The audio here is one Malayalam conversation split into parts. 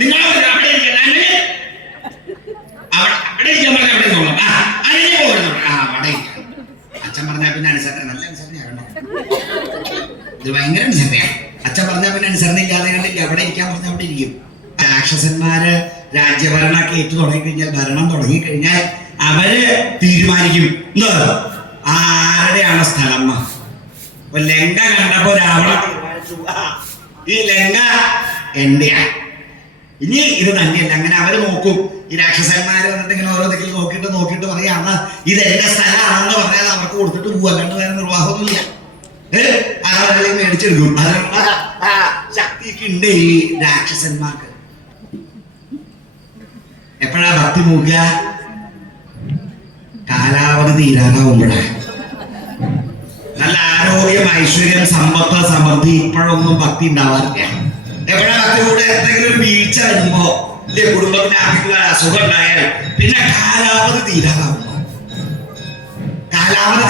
നിങ്ങൾ അവിടെ അവിടെ ഇരിക്കാൻ പറഞ്ഞ അവിടെ നോക്കാം. അതിനെ പോകുന്നു. അവിടെ അച്ഛൻ പറഞ്ഞാൽ പിന്നെ അനുസരണ നല്ല അനുസരണയാണ്. ഇത് ഭയങ്കര അനുസരണയാണ്. അച്ഛൻ പറഞ്ഞാൽ പിന്നെ അനുസരണ ഇല്ലാതെ കണ്ടില്ല. അവിടെ ഇരിക്കാൻ പറഞ്ഞാൽ അവിടെ ഇരിക്കും. രാക്ഷസന്മാര് രാജ്യഭരണമൊക്കെ ഏറ്റു തുടങ്ങിക്കഴിഞ്ഞാൽ, ഭരണം തുടങ്ങിക്കഴിഞ്ഞാൽ അവര് തീരുമാനിക്കും എന്തോ ആരുടെയാണ് സ്ഥലം. അപ്പൊ ലങ്ക കണ്ടപ്പോ രാവണൻ തീരുമാനിച്ചു ഈ ലങ്ക എന്റെയാ, ഇനി ഇത് തന്നെയല്ല. അങ്ങനെ അവര് നോക്കും. ഈ രാക്ഷസന്മാര് വന്നിട്ട് ഇങ്ങനെ ഓരോ ദിക്കിൽ നോക്കിയിട്ട് പറയാണ് ഇത് എന്റെ സ്ഥലമാണെന്ന് പറഞ്ഞാൽ അവർക്ക് കൊടുത്തിട്ട് പോവാ. അല്ലാണ്ട് വേറെ നിർവാഹമൊന്നുമില്ല. ആളുകളെ മേടിച്ചെടുക്കും. അതിനുള്ള ശക്തിയൊക്കെ ഉണ്ട് ഈ രാക്ഷസന്മാർക്ക്. എപ്പോഴാ ഭക്തി മൂക്കുക? കാലാവധി തീരാനാവുമ്പോഴാ. നല്ല ആരോഗ്യം, ഐശ്വര്യം, സമ്പത്ത്, സമൃദ്ധി ഇപ്പോഴൊന്നും ഭക്തി ഉണ്ടാവാറില്ല. എപ്പോഴാ ഭക്തി കൂടെ എന്തെങ്കിലും ഒരു വീഴ്ച വരുമ്പോ, ഇല്ലേ, കുടുംബത്തിന് ആർക്കെങ്കിലും അസുഖം ഉണ്ടായാൽ പിന്നെ കാലാവധി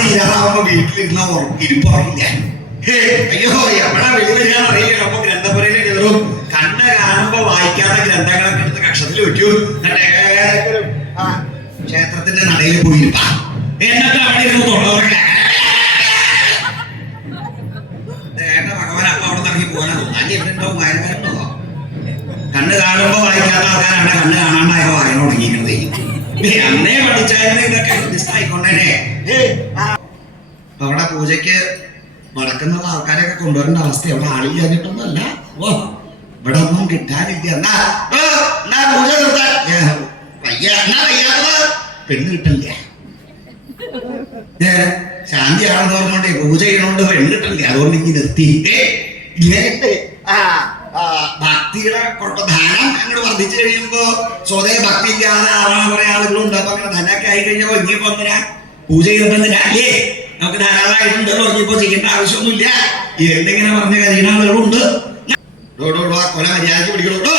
തീരാറാവുമ്പോ വീട്ടിലിരുന്ന ഇരിപ്പുറക്കില്ല. അയ്യോ എപ്പോഴാ വെളി വരികയെന്ന് അറിയില്ല. അപ്പൊ ഗ്രന്ഥപുരയിൽ കയറും. കണ്ണ് കാണുമ്പോ വായിക്കാത്ത ഗ്രന്ഥങ്ങളൊക്കെ എടുത്ത് കക്ഷത്തിൽ വെക്കും. ഏതെങ്കിലും ക്ഷേത്രത്തിന്റെ നടയിൽ പോയിരിപ്പാ. എന്നിട്ട് അവിടെ ഇരുന്ന് തൊള്ളവർക്ക് ഭഗവാൻ അപ്പൊ അവിടെ നിന്ന് ഇറങ്ങി പോകാനാ തോന്നുന്നു. ഇവിടെ ഉണ്ടോ വായനക്കാരുണ്ടോ? കണ്ണ് കാണുമ്പോ വായിക്കാത്ത ആൾക്കാരാണ് കണ്ണ് കാണാണ്ടായപ്പോ വായന തുടങ്ങിയിരിക്കുന്നത്. അന്നേ പഠിച്ചായിരുന്നു ഇതൊക്കെ ആയിക്കൊണ്ടേ. അവിടെ പൂജയ്ക്ക് വടക്കുന്നുള്ള ആൾക്കാരെയൊക്കെ കൊണ്ടുവരേണ്ട അവസ്ഥ അവിടെ ആളില്ലാഞ്ഞിട്ടൊന്നുമല്ല. ഓ ഇവിടെ ഒന്നും കിട്ടാനില്ല. എന്നാ പൂജ നിർത്താൻ വയ്യാത്തത് പെണ്ണ് കിട്ടില്ല. ശാന്തിയാണെന്ന് പറഞ്ഞോണ്ടേ പൂജ ചെയ്യണോണ്ട് പെണ്ണ് കിട്ടില്ല. അതുകൊണ്ട് ഇനി നിർത്തിയിട്ടേ ഇങ്ങനെ ഭക്തിയുടെ ധാനം അങ്ങോട്ട് വർദ്ധിച്ചു കഴിയുമ്പോ സ്വതേ ഭക്തി ഇല്ലാതെ ആവാൻ കുറെ ആളുകളുണ്ട്. അപ്പൊ അങ്ങനെ ധനമൊക്കെ ആയി കഴിഞ്ഞപ്പോ ഇനിയിപ്പോ എന്തിനാ പൂജ ചെയ്തിട്ടെന്തിനാ? അല്ലേ, നമുക്ക് ധാരാളമായിട്ടുണ്ടല്ലോ, ഇനിയിപ്പോ ചെയ്യേണ്ട ആവശ്യമൊന്നുമില്ല. എന്തെങ്കിലും പറഞ്ഞ കഴിയുന്ന ആളുകളുണ്ട്. കൊല മര്യാദക്ക് പിടിക്കണോ?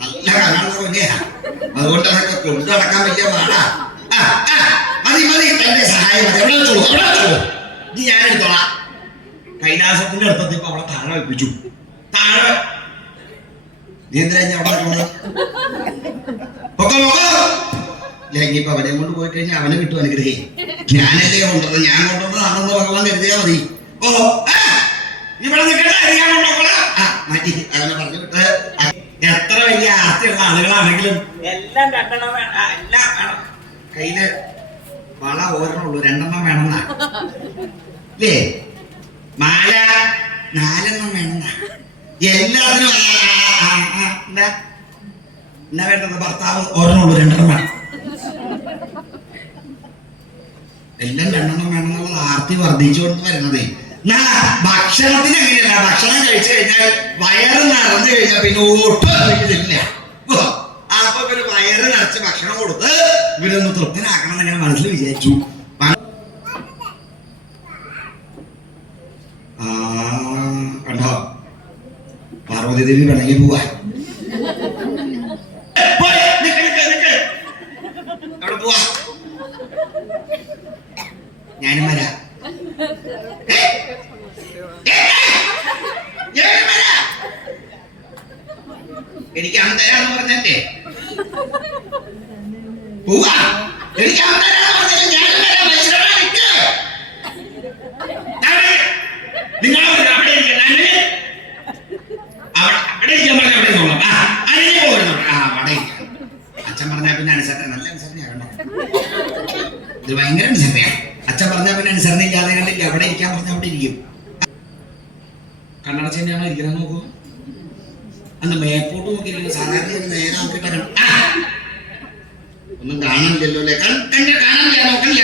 നല്ല കാണാനുള്ള കൊല്ലയാ. അതുകൊണ്ട് അതൊക്കെ കൊണ്ടു നടക്കാൻ വലിയ പാടാ. മതി എന്റെ സഹായം മതി. എവിടെ വെച്ചോളൂ, ഇത് ഞാൻ എടുത്തോളാം. കൈലാസത്തിന്റെ അടുത്തെത്തിയപ്പോ അവളെ താഴെ വെപ്പിച്ചു. താഴെ നീ എന്തിനാ അവിടെ ഇനിയിപ്പോ അവനെ കൊണ്ട് പോയി കഴിഞ്ഞാൽ അവന് കിട്ടും അനുഗ്രഹം. ഞാനല്ലേ കൊണ്ടുവന്നത്, ഞാൻ കൊണ്ടുവന്നതാണെന്ന് ഭഗവാൻ കരുതിയാ മതി. ഓ ഇവിടെ മാറ്റി അവനെ പറഞ്ഞു വിട്ട്. എത്ര വലിയ ആസ്തിയുള്ള ആളുകളാണെങ്കിലും എല്ലാം രണ്ടെണ്ണം വേണം, എല്ലാം വേണം. കയ്യില് വള ഒരെണ്ണുള്ളൂ, രണ്ടെണ്ണം വേണമെന്നാ. അല്ലേ, മാല 4 വേണമെന്നാ. എല്ലാത്തിനും എന്നാ വേണ്ടത്? ഭർത്താവ് ഒരെണ്ണുള്ളൂ, 2 വേണം. എല്ലാം 2 വേണമെന്നുള്ളത് ആർത്തി വർദ്ധിച്ചുകൊണ്ട് വരുന്നതേ. ഭക്ഷണത്തിന് എങ്ങനെയല്ല, ഭക്ഷണം കഴിച്ചു കഴിഞ്ഞാൽ വയറ് നിറഞ്ഞു കഴിഞ്ഞാൽ പിന്നെ ഒട്ടും ഇല്ല. അപ്പൊ ഇവര് വയറ് നിറച്ച് ഭക്ഷണം കൊടുത്ത് ഇവരൊന്ന് തൃപ്തനാക്കണം എന്നങ്ങനെ മനസ്സിൽ വിചാരിച്ചു. കണ്ടോ, പാർവതി ദേവി പിണങ്ങി പോവാ. അവിടെ പോവാ, ഞാനും വരാം. എനിക്ക് അന്തരാന്ന് പറഞ്ഞല്ലേ പോവാ. എനിക്ക് അന്തരാന്ന് പറഞ്ഞല്ലേ ഞാനും വരാം. നിങ്ങൾ അവിടെ ഇരിക്കാൻ പറഞ്ഞ അവിടെ നോക്കാം. അതിനെ പോകുന്നു. അവിടെ അച്ഛൻ പറഞ്ഞാൽ പിന്നെ അനുസരണ നല്ല അനുസരണയാണ്. ഇത് ഭയങ്കര അനുസരണയാണ്. അച്ഛൻ പറഞ്ഞാൽ പിന്നെ അനുസരണ ഇല്ലാതെ കണ്ടില്ല. അവിടെ ഇരിക്കാൻ പറഞ്ഞാൽ അവിടെ ഇരിക്കും. കണ്ണടച്ച് തന്നെയാണോ ഇരിക്കുന്നത്? നോക്കൂ, അന്ന് മേപ്പോട്ട് നോക്കിയിരിക്കുന്നു. സാധാരണ നേരെ നോക്കിയിട്ട് ഒന്നും കാണാനില്ലല്ലോ അല്ലേ? കാണാനില്ല, നോക്കണില്ല,